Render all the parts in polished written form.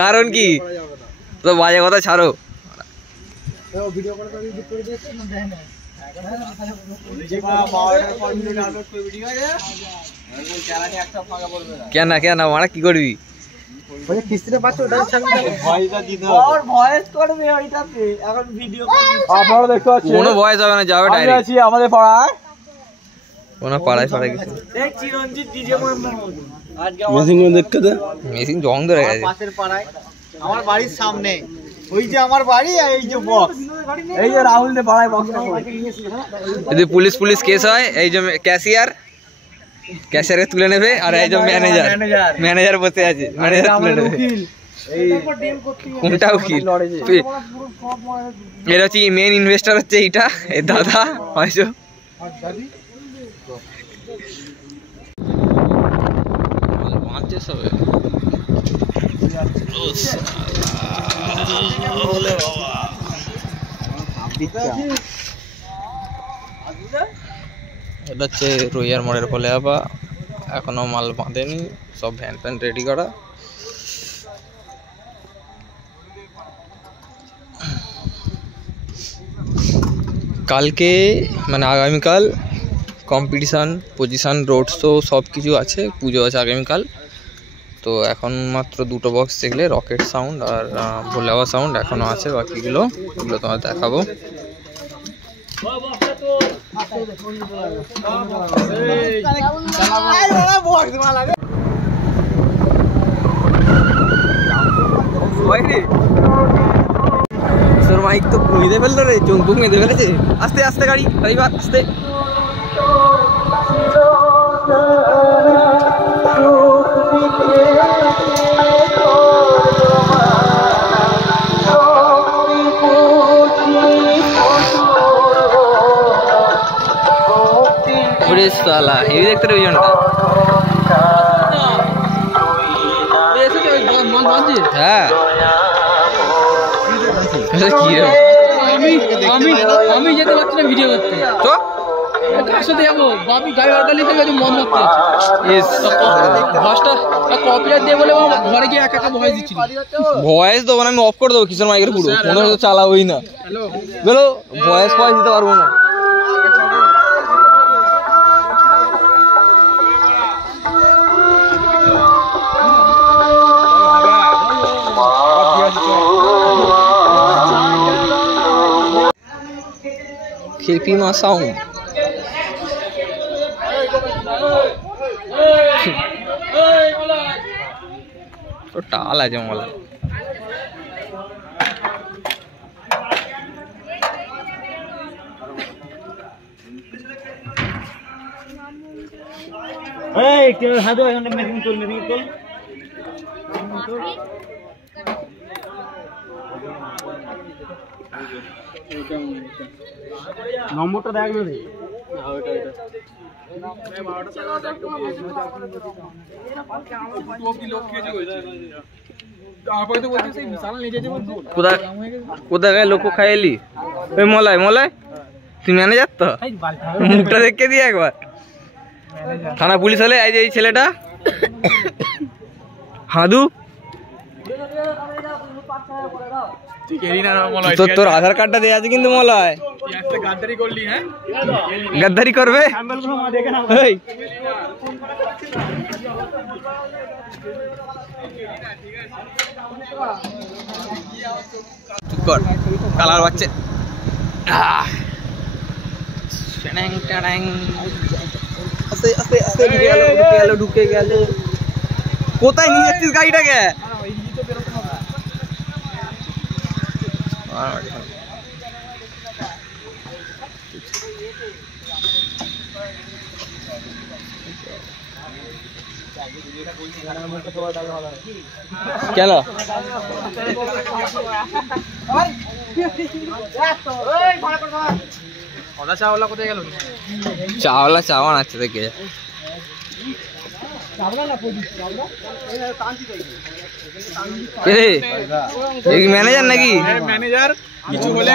কারণ কি তো বাজে কথা ছাড়ো। কেন মারা কি করবি? কোনো ভয়েস হবে না, যাবে আমাদের পাড়ায় কোনো পাড়ায় মেশিন জং ধরে গেছে আমার বাড়ির সামনে। ওই যে আমার বাড়ি আর এই যে বক্স, এই যে রাহুল দে পাড়ায় বক্স। যদি পুলিশ কেস হয়, এই যে ক্যাশিয়ারকে তুলে নেবে, আর এই যে ম্যানেজার বসে আছে, ম্যানেজার তুলে নেবে। কোনটা উকিল? এটা হচ্ছে মেন ইনভেস্টর হচ্ছে এইটা, এই দাদা হয়তো। এটা হচ্ছে রুইয়ার মোড়ের ফলে আবার এখনো মাল বাঁধেনি, সব ভ্যান ফ্যান রেডি করা। কালকে মানে আগামীকাল কম্পিটিশান, পজিশান, রোড শো সব কিছু আছে, পুজো আছে আগামীকাল। তো এখন মাত্র দুটো বক্স দেখলে, রকেট সাউন্ড আর ভোলাওয়া সাউন্ড এখনো আছে, বাকিগুলো ওগুলো তোমার দেখাবো। মাইক তো বেঁধে ফেললো রে, চুমপুক বেঁধে ফেলেছে। আস্তে আস্তে গাড়ি আস্তে। হেভি দেখতে রে ওইজনটা। হ্যাঁ আমি যেতে পারছি না ভিডিও করতে, তো কার সাথে যাবো? বাবি গাড়ি অর্ডার লিখে যদি মন করতে ভয়েসটা কপিরাইট দিয়ে বলে ঘরে গিয়ে একা ভয়েস দিচ্ছি। ভয়েস দেবো না, আমি অফ করে দেবো কিশোর মাইকের পুরো, মনে হয়তো চালাবোই না। বলো ভয়েস দিতে পারবো না। খেপিমা সাউন্ড টাল আছে মোলা। নম্বরটা দেখবে রে। কোথায় লোক খাইলি? ওই মলাই তুই ম্যানেজার তো, মুখটা দেখে দিয়ে একবার। থানা পুলিশ হলে এই যে এই ছেলেটা হাদু, তোর আধার কার্ডটা দেওয়া আছে কিন্তু মলয় গাদ্দারি করবে। কালার বাচ্চা ঢুকে গেল। কোথায় নিয়ে যাচ্ছিস গাড়িটাকে? কেন চাওয়ালা চা বানাচ্ছে দেখে। ম্যানেজার নাকি? ম্যানেজার কিছু হলে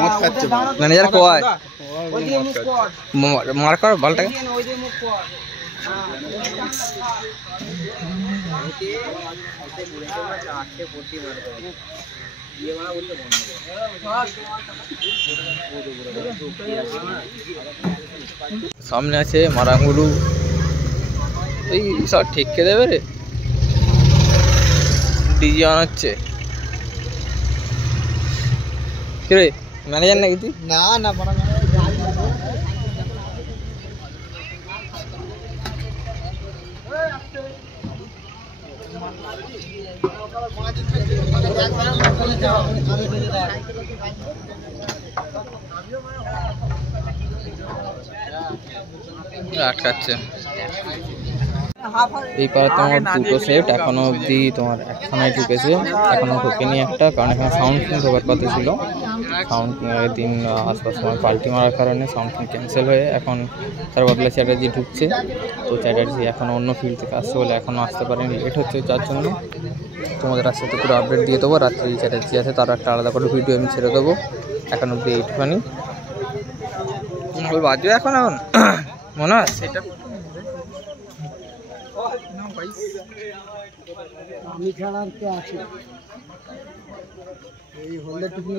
মদ খাচ্ছে। ম্যানেজার কয় মার কর বলটাকে। সামনে আছে মারাঙ্গুরু। এই সব ঠেকে দেবে রে, ডিজি বানাচ্ছে। কিরে ম্যানেজার নাকি তুই? না না আটকাচ্ছে। এই পারে তোমার দুটো সেট এখনো অবধি তোমার একখানায় ঢুকেছে, এখনো ঢোকেনি একটা, কারণ এখানে সাউন্ড কিং ঢোকার কথা ছিল। সাউন্ড কিং আগের দিন আশপাশ সময় পাল্টি মারার কারণে সাউন্ড কিং ক্যান্সেল হয়ে এখন তার বদলে চ্যাটার্জি ঢুকছে। তো চ্যাটার্জি এখনও অন্য ফিল্ড থেকে আসছে বলে এখনও আসতে পারেনি, লেট হচ্ছে, যার জন্য তোমাদের আজকে তো পুরো আপডেট দিয়ে দেবো। রাত্রে চ্যাটার্জি আছে তার একটা আলাদা করে ভিডিও আমি ছেড়ে দেবো। এখন অবধি এইটুখানি বাজবে এখন মনে হয় সেটা আমি ছাড়া আর কে আছে এই হলে তুমি